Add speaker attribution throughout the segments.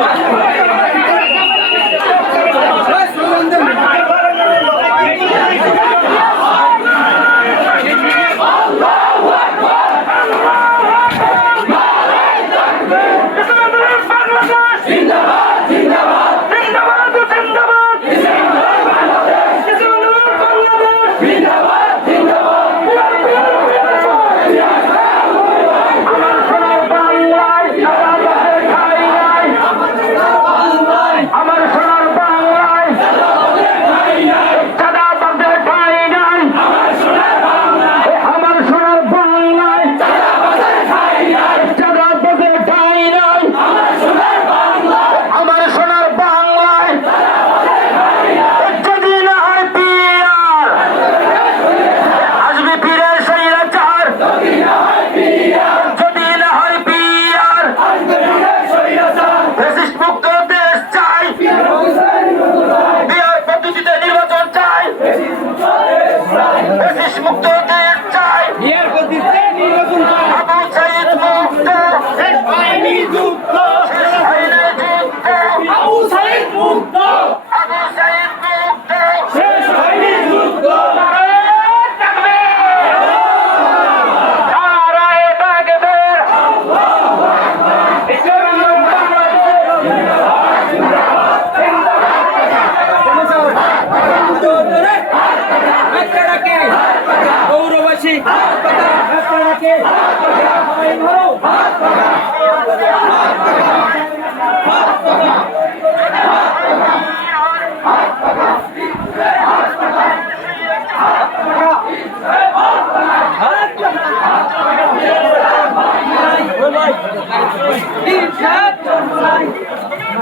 Speaker 1: এই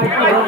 Speaker 1: Yeah.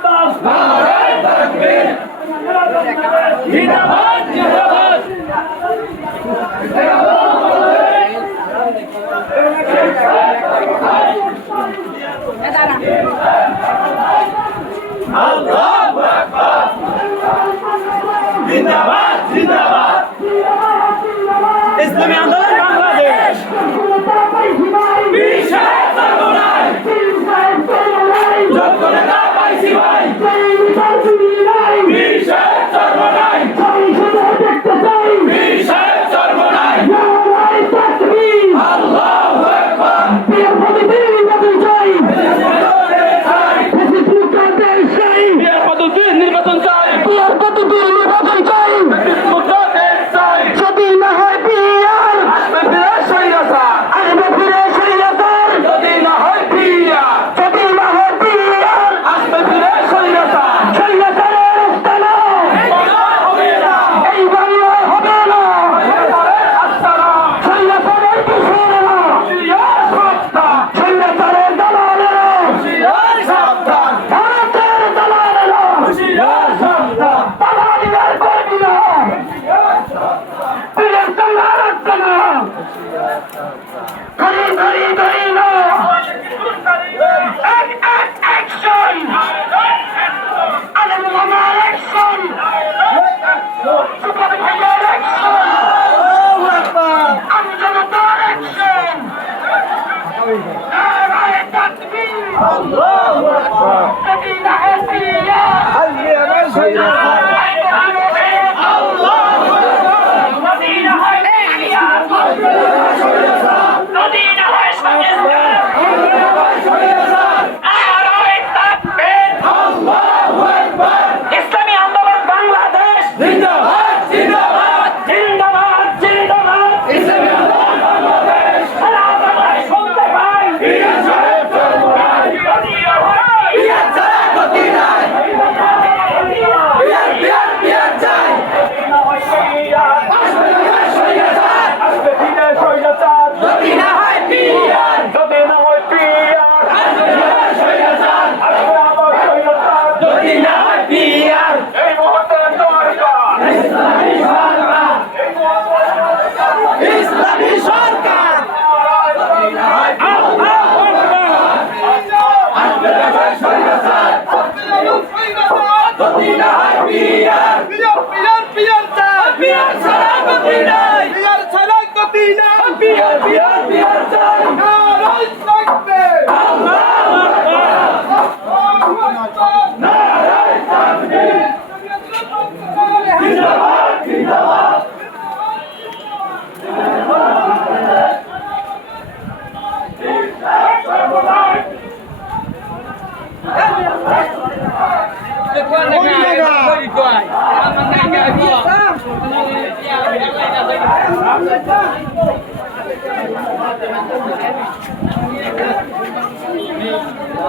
Speaker 1: আল্লাহু আকবার জিন্দাবাদ জিন্দাবাদ।
Speaker 2: ইসলামী আন্দোলন
Speaker 1: আল্লাহ